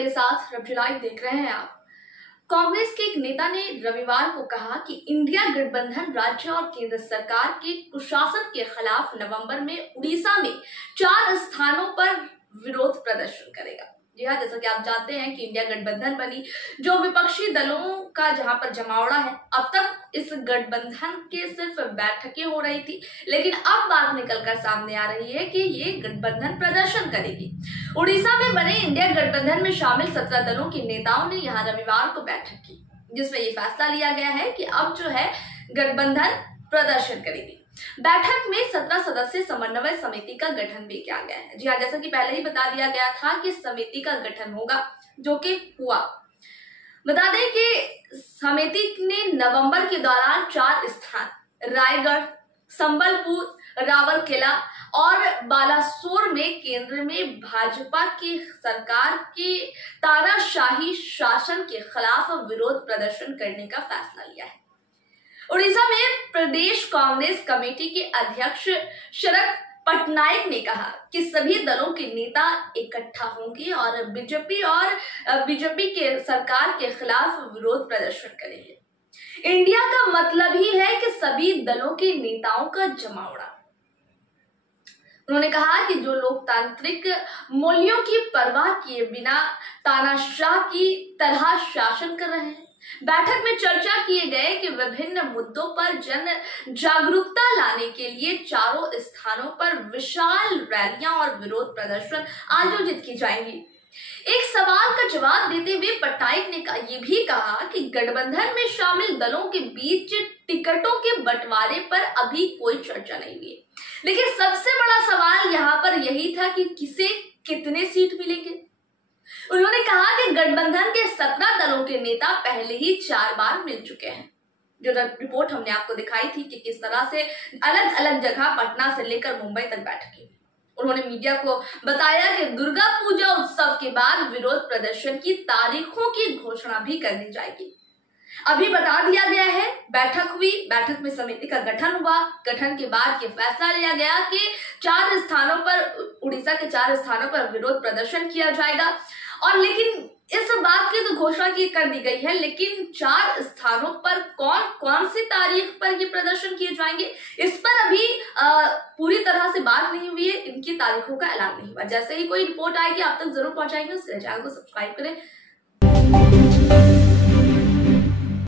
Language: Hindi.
मेरे साथ रब्जी लाइव देख रहे हैं आप। कांग्रेस के एक नेता ने रविवार को कहा कि इंडिया गठबंधन राज्य और केंद्र सरकार के कुशासन के खिलाफ नवंबर में उड़ीसा में 4 स्थानों पर विरोध प्रदर्शन करेगा। जी हाँ, जैसा कि आप जानते हैं कि इंडिया गठबंधन बनी जो विपक्षी दलों का जहां पर जमावड़ा है। अब तक इस गठबंधन के सिर्फ बैठकें हो रही थी, लेकिन अब बात निकलकर सामने आ रही है कि ये गठबंधन प्रदर्शन करेगी। उड़ीसा में बने इंडिया गठबंधन में शामिल 17 दलों के नेताओं ने यहाँ रविवार को बैठक की, जिसमें ये फैसला लिया गया है कि अब जो है गठबंधन प्रदर्शन करेगी। बैठक में 17 सदस्य समन्वय समिति का गठन भी किया गया है। जी हाँ, जैसा कि पहले ही बता दिया गया था कि समिति का गठन होगा, जो कि हुआ। बता दें कि समिति ने नवंबर के दौरान 4 स्थान रायगढ़, संबलपुर, राउरकेला और बालासोर में केंद्र में भाजपा की सरकार के तानाशाही शासन के खिलाफ विरोध प्रदर्शन करने का फैसला लिया है। उड़ीसा में प्रदेश कांग्रेस कमेटी के अध्यक्ष शरद पटनायक ने कहा कि सभी दलों के नेता इकट्ठा होंगे और बीजेपी के सरकार के खिलाफ विरोध प्रदर्शन करेंगे। इंडिया का मतलब ही है कि सभी दलों के नेताओं का जमावड़ा। उन्होंने कहा कि जो लोकतांत्रिक मूल्यों की परवाह किए बिना तानाशाह की तरह शासन कर रहे हैं। बैठक में चर्चा किए गए कि विभिन्न मुद्दों पर जन जागरूकता लाने के लिए 4 स्थानों पर विशाल रैलियां और विरोध प्रदर्शन आयोजित की जाएंगी। एक सवाल का जवाब देते हुए पटनायक ने ये भी कहा कि गठबंधन में शामिल दलों के बीच टिकटों के बंटवारे पर अभी कोई चर्चा नहीं हुई, लेकिन सबसे बड़ा सवाल यहाँ पर यही था कि किसे कितने सीट मिलेंगे। उन्होंने कहा कि गठबंधन के 17 दलों के नेता पहले ही 4 बार मिल चुके हैं। जो रिपोर्ट हमने आपको दिखाई थी कि किस तरह से अलग अलग जगह पटना से लेकर मुंबई तक बैठकें। उन्होंने मीडिया को बताया कि दुर्गा पूजा उत्सव के बाद विरोध प्रदर्शन की तारीखों की घोषणा भी कर दी जाएगी। अभी बता दिया गया है, बैठक हुई, बैठक में समिति का गठन हुआ। गठन के बाद ये फैसला लिया गया कि 4 स्थानों पर, उड़ीसा के 4 स्थानों पर विरोध प्रदर्शन किया जाएगा। और लेकिन इस बात की तो घोषणा की कर दी गई है, लेकिन 4 स्थानों पर कौन सी तारीख पर ये प्रदर्शन किए जाएंगे, इस पर अभी पूरी तरह से बात नहीं हुई है। इनकी तारीखों का ऐलान नहीं हुआ। जैसे ही कोई रिपोर्ट आएगी आप तक जरूर पहुंचाएंगे। उसके चैनल को सब्सक्राइब करें।